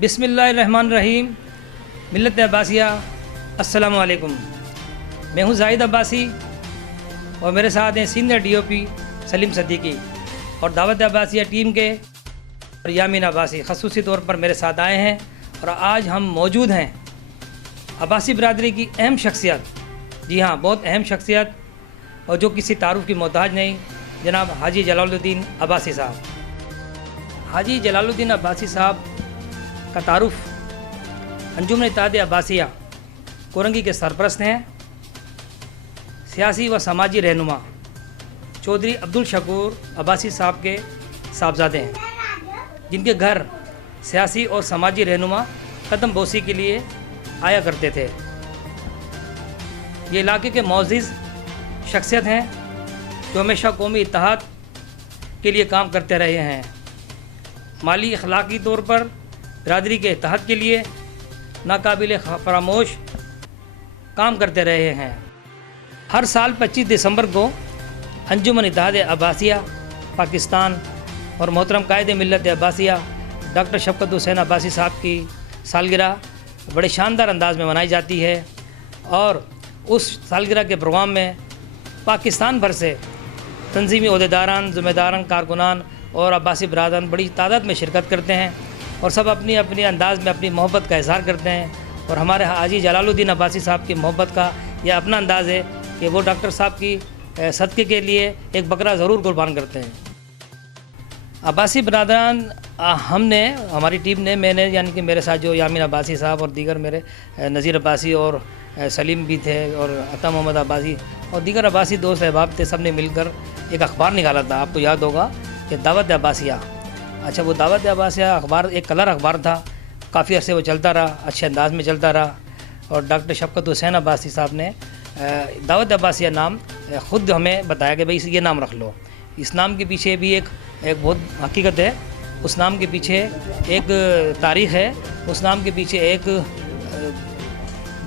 बिस्मिल्लाहिर्रहमानिर्रहीम। मिल्लत अब्बासिया, अस्सलामु अलैकुम। मैं हूँ जाहिद अब्बासी और मेरे साथ हैं सीनियर डीओपी सलीम सद्दीकी और दावत अब्बासिया टीम के यामीन अब्बासी ख़ुसूसी तौर पर मेरे साथ आए हैं। और आज हम मौजूद हैं अब्बासी बरादरी की अहम शख्सियत, जी हाँ बहुत अहम शख्सियत, और जो किसी तारुफ की मोहताज नहीं, जनाब हाजी जलालुद्दीन अब्बासी साहब। हाजी जलालुद्दीन अब्बासी साहब का तारुफ अंजुमन इत्तेहाद अब्बासिया कोरंगी के सरपरस्त हैं। सियासी व समाजी रहनुमा चौधरी अब्दुल शकूर अब्बासी साहब के साहबजादे हैं, जिनके घर सियासी और समाजी रहनुमा कदम बोसी के लिए आया करते थे। ये इलाके के मोअज़्ज़िज़ शख्सियत हैं जो हमेशा कौमी इत्तेहाद के लिए काम करते रहे हैं। माली अखलाकी तौर पर बरादरी के इत्तेहाद के लिए नाकाबिल फरामोश काम करते रहे हैं। हर साल 25 दिसंबर को अंजुमन इत्तेहाद अब्बासिया पाकिस्तान और मोहतरम कायद मिल्लत अब्बासिया डॉक्टर शफ़क़त हुसैन अब्बासी साहब की सालगिरह बड़े शानदार अंदाज में मनाई जाती है। और उस सालगिरह के प्रोग्राम में पाकिस्तान भर से तंजीमी ओहदेदारान, ज़िम्मेदारान, कारकुनान और अब्बासी बरादरान बड़ी तादाद में शिरकत करते हैं और सब अपनी अपनी अंदाज़ में अपनी मोहब्बत का इज़हार करते हैं। और हमारे हाजी जलालुद्दीन अब्बासी साहब की मोहब्बत का यह अपना अंदाज़ है कि वो डॉक्टर साहब की सदक़े के लिए एक बकरा ज़रूर कुर्बान करते हैं। अब्बासी बरादरान हमने, हमारी टीम ने, मैंने यानी कि मेरे साथ जो यामीन अब्बासी साहब और दीगर मेरे नज़ीर अब्बासी और सलीम भी थे और अता मोहम्मद अब्बासी और दीगर अब्बासी दोस्त अहबाब थे, सब ने मिलकर एक अखबार निकाला था। आपको याद होगा कि दावत अब्बासिया। अच्छा, वो दावत अब्बासिया अखबार एक कलर अखबार था, काफ़ी अरसे वो चलता रहा, अच्छे अंदाज में चलता रहा। और डॉक्टर शफ़क़त हुसैन अब्बासी साहब ने दावत अब्बासिया नाम ख़ुद हमें बताया कि भाई ये नाम रख लो। इस नाम के पीछे भी एक बहुत हकीकत है, उस नाम के पीछे एक तारीख़ है, उस नाम के पीछे एक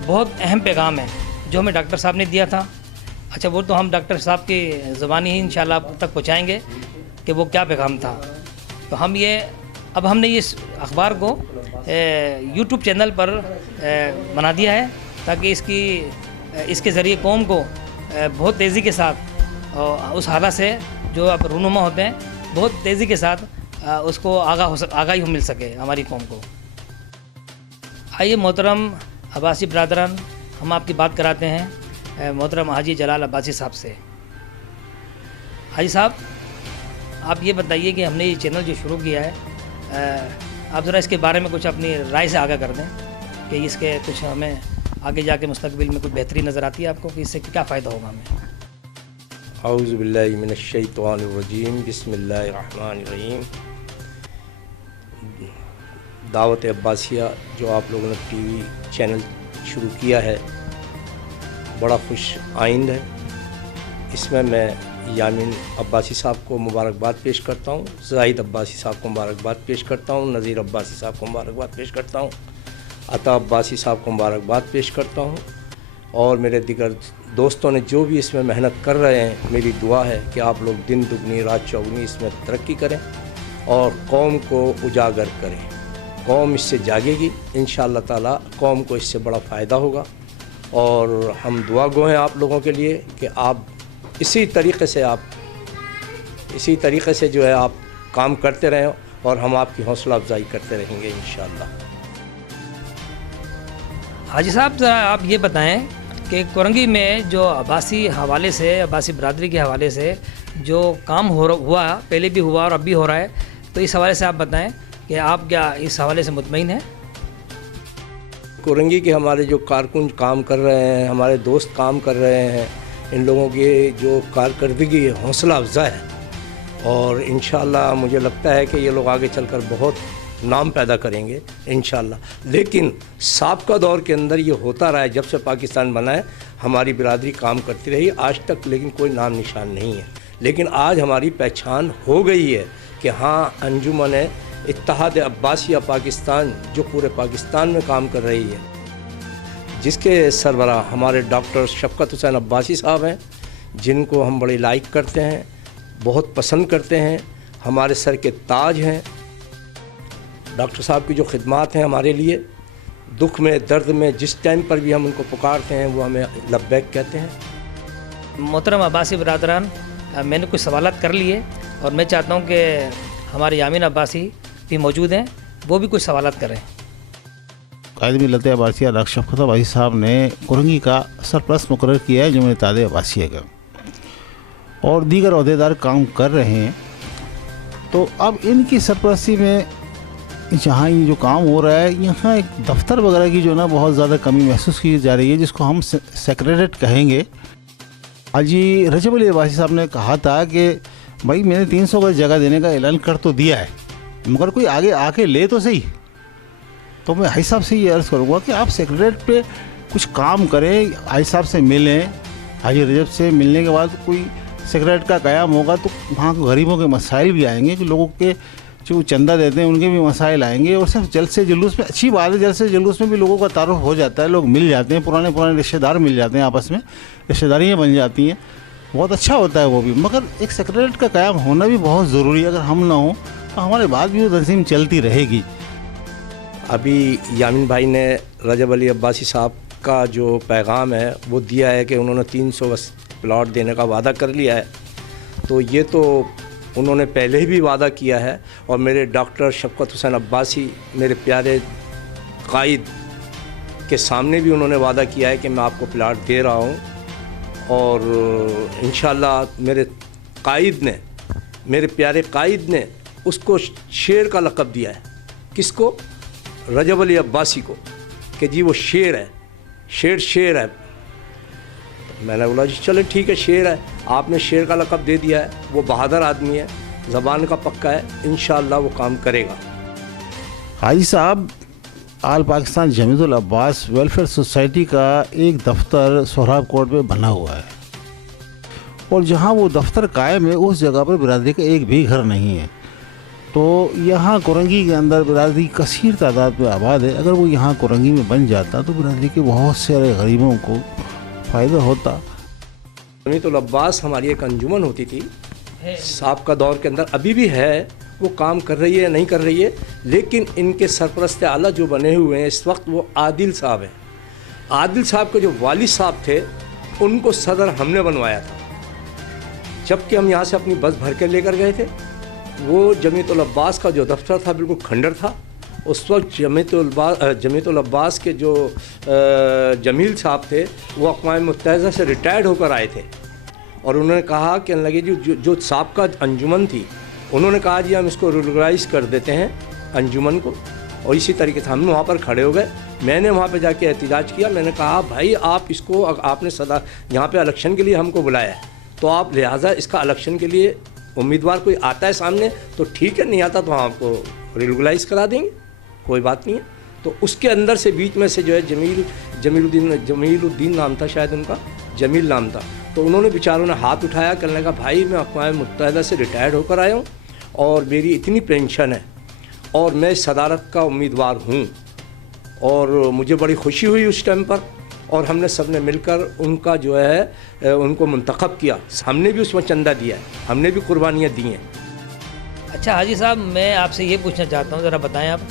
बहुत अहम पैगाम है जो हमें डॉक्टर साहब ने दिया था। अच्छा, वो तो हम डॉक्टर साहब की ज़बानी ही इंशाल्लाह आप तक पहुँचाएँगे कि वो क्या पैगाम था। तो अब हमने इस अखबार को यूट्यूब चैनल पर बना दिया है ताकि इसके ज़रिए कौम को बहुत तेज़ी के साथ उस हालत से जो अब रूनुमा होते हैं, बहुत तेज़ी के साथ उसको आगाही मिल सके हमारी कौम को। आइए मोहतरम अब्बासी बरादरान, हम आपकी बात कराते हैं मोहतरम हाजी जलाल अब्बासी साहब से। हाजी साहब, आप ये बताइए कि हमने ये चैनल जो शुरू किया है, आप ज़रा इसके बारे में कुछ अपनी राय से आगाह कर दें कि इसके कुछ हमें आगे जाके मुस्तकबिल में कुछ बेहतरी नज़र आती है आपको कि इससे क्या फ़ायदा होगा हमें। औज़ु बिल्लाहि मिनश्शैतानिर्रजीम, बिस्मिल्लाहिर्रहमानिर्रहीम। दावत अब्बासिया जो आप लोगों ने टीवी चैनल शुरू किया है, बड़ा खुश आइंद है। इसमें मैं यामीन अब्बासी साहब को मुबारकबाद पेश करता हूँ, जाहिद अब्बासी साहब को मुबारकबाद पेश करता हूँ, नज़ीर अब्बासी साहब को मुबारकबाद पेश करता हूँ, अता अब्बासी साहब को मुबारकबाद पेश करता हूँ। और मेरे दिगर दोस्तों ने जो भी इसमें मेहनत कर रहे हैं, मेरी दुआ है कि आप लोग दिन दुगनी रात चौगुनी इसमें तरक्की करें और कौम को उजागर करें। कौम इससे जागेगी इंशाअल्लाह ताला, कौम को इससे बड़ा फ़ायदा होगा। और हम दुआ गो हैं आप लोगों के लिए कि आप इसी तरीक़े से जो है आप काम करते रहें और हम आपकी हौसला अफजाई करते रहेंगे इंशाअल्लाह। हाजी साहब, ज़रा आप ये बताएं कि कोरंगी में जो अब्बासी हवाले से, अब्बासी बरादरी के हवाले से जो काम हुआ, पहले भी हुआ और अब भी हो रहा है, तो इस हवाले से आप बताएं कि आप क्या इस हवाले से मुतमईन हैं। कोरंगी के हमारे जो कारकुन काम कर रहे हैं, हमारे दोस्त काम कर रहे हैं, इन लोगों की जो कारकर्दगी हौसला अफजा है और इंशाअल्लाह मुझे लगता है कि ये लोग आगे चलकर बहुत नाम पैदा करेंगे इंशाअल्लाह। लेकिन साबका दौर के अंदर ये होता रहा है, जब से पाकिस्तान बना है हमारी बिरादरी काम करती रही आज तक, लेकिन कोई नाम निशान नहीं है। लेकिन आज हमारी पहचान हो गई है कि हाँ, अंजुमन इत्तेहाद अब्बासिया पाकिस्तान जो पूरे पाकिस्तान में काम कर रही है, जिसके सरबराह हमारे डॉक्टर शफ़क़त हुसैन अब्बासी साहब हैं, जिनको हम बड़ी लाइक करते हैं, बहुत पसंद करते हैं, हमारे सर के ताज हैं। डॉक्टर साहब की जो खिदमात हैं हमारे लिए, दुख में दर्द में जिस टाइम पर भी हम उनको पुकारते हैं वो हमें लब्बैक कहते हैं। मोहतरम अब्बासी बरादरान, मैंने कुछ सवालात कर लिए और मैं चाहता हूँ कि हमारे यामीन अब्बासी भी मौजूद हैं, वो भी कुछ सवालात करें। कायद मिलत अब्बासिया डॉक्टर शफ़क़त अब्बासी साहब ने कुरंगी का सरपरस्त मुकर्रर किया है जुम्मन इत्तेहाद अब्बासिया का, और दीगर अहदेदार काम कर रहे हैं। तो अब इनकी सरपरस्ती में जहाँ ये जो काम हो रहा है, यहाँ एक दफ्तर वगैरह की जो ना बहुत ज़्यादा कमी महसूस की जा रही है, जिसको हम सेक्रेटरीट कहेंगे। हाजी रजब अली अब्बासी साहब ने कहा था कि भाई मैंने 300 गज जगह देने का ऐलान कर तो दिया है, मगर कोई आगे आके ले तो सही। तो मैं हाजी साहब से ये अर्ज़ करूँगा कि आप सेक्रेटरीट पे कुछ काम करें, हाजी साहब से मिलें। हाजी रजब से मिलने के बाद कोई सेक्रेटरीट का क़याम होगा तो वहाँ गरीबों के मसाइल भी आएंगे, कि लोगों के जो चंदा देते हैं उनके भी मसाइल आएंगे। और सिर्फ जलसे जुलूस में अच्छी बात है, जलसे जुलूस में भी लोगों का तारुफ हो जाता है, लोग मिल जाते हैं, पुराने रिश्तेदार मिल जाते हैं, आपस में रिश्तेदारियाँ बन जाती हैं, बहुत अच्छा होता है वो भी। मगर एक सेक्रेटरीट का क़याम होना भी बहुत ज़रूरी है। अगर हम ना हों तो हमारे बाद भी वो तंजीम चलती रहेगी। अभी यामीन भाई ने रजब अली अब्बासी साहब का जो पैगाम है वो दिया है कि उन्होंने 300 गज प्लॉट देने का वादा कर लिया है। तो ये तो उन्होंने पहले ही भी वादा किया है, और मेरे डॉक्टर शफ़क़त हुसैन अब्बासी मेरे प्यारे कायद के सामने भी उन्होंने वादा किया है कि मैं आपको प्लाट दे रहा हूँ। और इंशाअल्लाह मेरे कायद ने, मेरे प्यारे कायद ने उसको शेर का लक़ब दिया है। किसको? रजब अली अब्बासी को, कि जी वो शेर है, शेर है। मैंने बोला जी चलो ठीक है, शेर है, आपने शेर का लक़ब दे दिया है, वो बहादुर आदमी है, ज़बान का पक्का है, इंशाअल्लाह वो काम करेगा। हाजी साहब, आल पाकिस्तान जमीयतुल अब्बास वेलफेयर सोसाइटी का एक दफ्तर सोहराब कोर्ट में बना हुआ है, और जहां वो दफ्तर कायम है उस जगह पर बिरादरी का एक भी घर नहीं है। तो यहाँ कुरंगी के अंदर बिरादरी कसीर तादाद में आबाद है। अगर वो यहाँ कुरंगी में बन जाता तो बिरादरी के बहुत सारे गरीबों को फ़ायदा होता। जमीयतुल अब्बास हमारी एक अंजुमन होती थी साहब का दौर के अंदर, अभी भी है, वो काम कर रही है नहीं कर रही है, लेकिन इनके सरपरस्त आला जो बने हुए हैं इस वक्त वो आदिल साहब हैं। आदिल साहब के जो वालिद साहब थे उनको सदर हमने बनवाया था, जबकि हम यहाँ से अपनी बस भर के लेकर गए थे। वो जमीयतुल अब्बास का जो दफ्तर था बिल्कुल खंडर था। उस वक्त जमीयतुल अब्बास के जो जमील साहब थे वो अक़वाम मुत्तहिदा से रिटायर्ड होकर आए थे, और उन्होंने कहा कि लगे जो साहब का अंजुमन थी, उन्होंने कहा जी हम इसको रेगुलराइज कर देते हैं अंजुमन को। और इसी तरीके से हम वहाँ पर खड़े हो गए। मैंने वहाँ पे जाके एहतिजाज किया, मैंने कहा भाई आप इसको, आपने सदा यहाँ पे इलेक्शन के लिए हमको बुलाया है, तो आप लिहाजा इसका इलेक्शन के लिए उम्मीदवार कोई आता है सामने तो ठीक है, नहीं आता तो हम आपको रेगुलराइज करा देंगे, कोई बात नहीं है। तो उसके अंदर से बीच में से जो है जमीलुद्दीन नाम था, शायद उनका जमील नाम था, तो उन्होंने बेचारों ने हाथ उठाया, कहने लगा भाई मैं अक़वाम मुत्तहिदा से रिटायर्ड होकर आया हूँ और मेरी इतनी पेंशन है और मैं सदारत का उम्मीदवार हूँ, और मुझे बड़ी खुशी हुई उस टाइम पर। और हमने सब ने मिलकर उनका जो है उनको मुंतखब किया, हमने भी उसमें चंदा दिया है, हमने भी कुर्बानियाँ दी हैं। अच्छा हाजी साहब, मैं आपसे ये पूछना चाहता हूँ, ज़रा बताएं आप,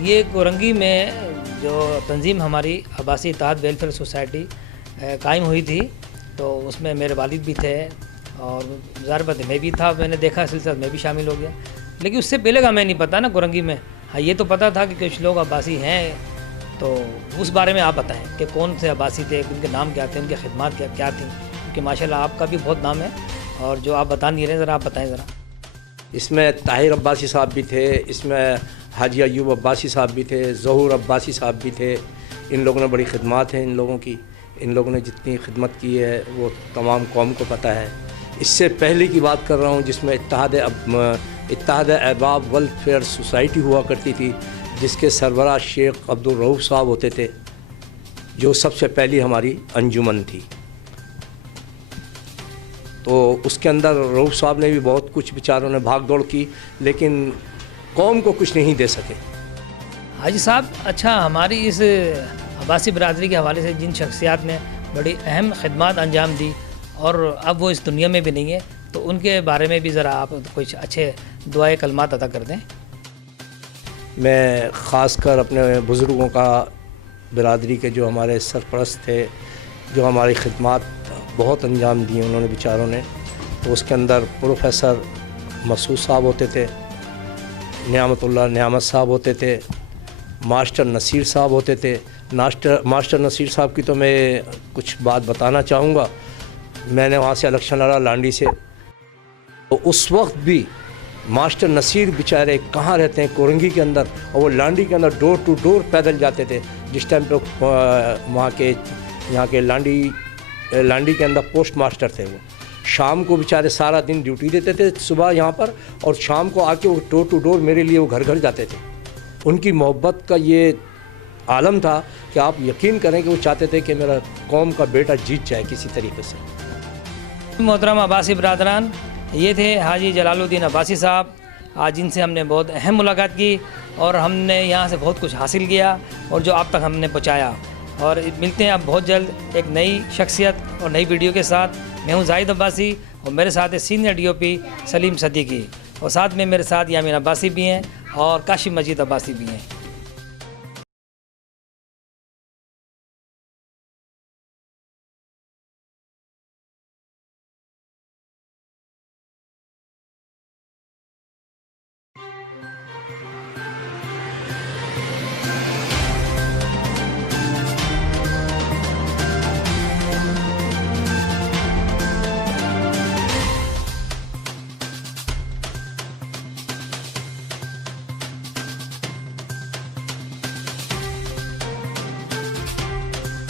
ये कुरंगी में जो तंजीम हमारी अब्बासी इत्तेहाद वेलफेयर सोसाइटी कायम हुई थी, तो उसमें मेरे वालिद भी थे और ज़ाहिर बात है मैं भी था, मैंने देखा सिलसिला, मैं भी शामिल हो गया। लेकिन उससे पहले का मैं नहीं पता ना कुरंगी में। हाँ, ये तो पता था कि कुछ लोग अब्बासी हैं, तो उस बारे में आप बताएं कि कौन से अब्बासी थे, उनके नाम क्या थे, उनकी खिदमत क्या थी, क्योंकि माशाल्लाह आपका भी बहुत नाम है, और जो आप बता नहीं रहे ज़रा आप बताएं ज़रा। इसमें ताहिर अब्बासी साहब भी थे, इसमें हाजी अयूब अब्बासी साहब भी थे, ज़हूर अब्बासी साहब भी थे। इन लोगों ने बड़ी खिदमत हैं इन लोगों की, इन लोगों ने जितनी खिदमत की है वो तमाम कौम को पता है। इससे पहले की बात कर रहा हूँ जिसमें इत्तेहाद अहबाब वेलफेयर सोसाइटी हुआ करती थी, जिसके सरबराह शेख अब्दुल रऊफ़ साहब होते थे, जो सबसे पहली हमारी अंजुमन थी। तो उसके अंदर रऊफ़ साहब ने भी बहुत कुछ बेचारों ने भाग दौड़ की, लेकिन कौम को कुछ नहीं दे सके। हाजी साहब, अच्छा हमारी इस अब्बासी बरादरी के हवाले से जिन शख्सियात ने बड़ी अहम खिदमत अंजाम दी और अब वो इस दुनिया में भी नहीं है, तो उनके बारे में भी ज़रा आप कुछ अच्छे दुआए कलमात अदा कर दें। मैं ख़ासकर अपने बुज़ुर्गों का, बिरादरी के जो हमारे सरपरस्त थे, जो हमारी खिदमत बहुत अंजाम दी उन्होंने बेचारों ने, तो उसके अंदर प्रोफेसर मसूद साहब होते थे, नियामतुल्लाह नियामत साहब होते थे, मास्टर नसीर साहब होते थे। मास्टर नसीर साहब की तो मैं कुछ बात बताना चाहूँगा। मैंने वहाँ से इलेक्शन लड़ा लांडी से, तो उस वक्त भी मास्टर नसीर बेचारे कहाँ रहते हैं, कोरंगी के अंदर, और वो लांडी के अंदर डोर टू डोर पैदल जाते थे। जिस टाइम पे वहाँ के यहाँ के लांडी के अंदर पोस्ट मास्टर थे, वो शाम को बेचारे सारा दिन ड्यूटी देते थे, सुबह यहाँ पर, और शाम को आके वो डोर टू डोर मेरे लिए वो घर घर जाते थे। उनकी मोहब्बत का ये आलम था कि आप यकीन करें कि वो चाहते थे कि मेरा कौम का बेटा जीत जाए किसी तरीके से। मोहतरम अब्बासी बरादरान, ये थे हाजी जलालुद्दीन अब्बासी साहब। आज इनसे हमने बहुत अहम मुलाकात की और हमने यहाँ से बहुत कुछ हासिल किया और जो आप तक हमने पहुँचाया। और मिलते हैं अब बहुत जल्द एक नई शख्सियत और नई वीडियो के साथ। मैं हूँ जाहिद अब्बासी और मेरे साथ है सीनियर DOP सलीम सदीकी, और साथ में मेरे साथ यामीन अब्बासी भी हैं और काशिम मजीद अब्बासी भी हैं।